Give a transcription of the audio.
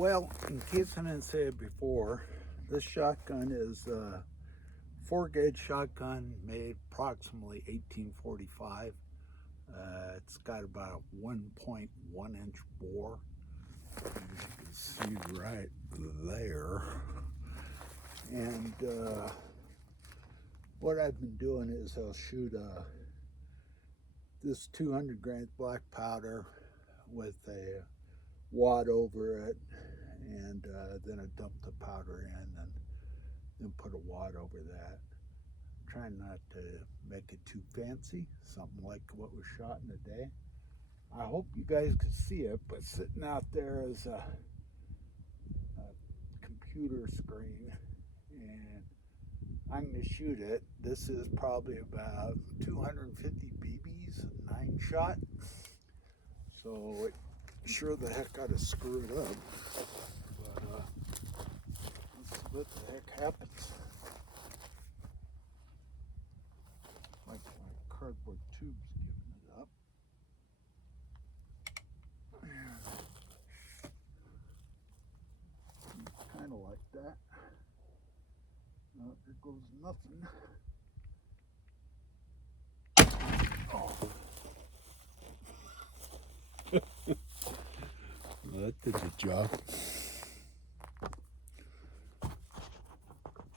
Well, in case I didn't say it before, this shotgun is a 4-gauge shotgun made approximately 1845. It's got about a 1.1 inch bore. As you can see right there. And what I've been doing is I'll shoot this 200 grains black powder with a wad over it, and then I dump the powder in and then put a wad over that. I'm trying not to make it too fancy, something like what was shot in a day. I hope you guys could see it, but sitting out there is a computer screen, and I'm going to shoot it. This is probably about 250 BBs, 9-shot. So it sure the heck got to screw it up. But let's see what the heck happens. Like my cardboard tube's giving it up. Kind of like that. There goes nothing. Oh. Well, that did the job.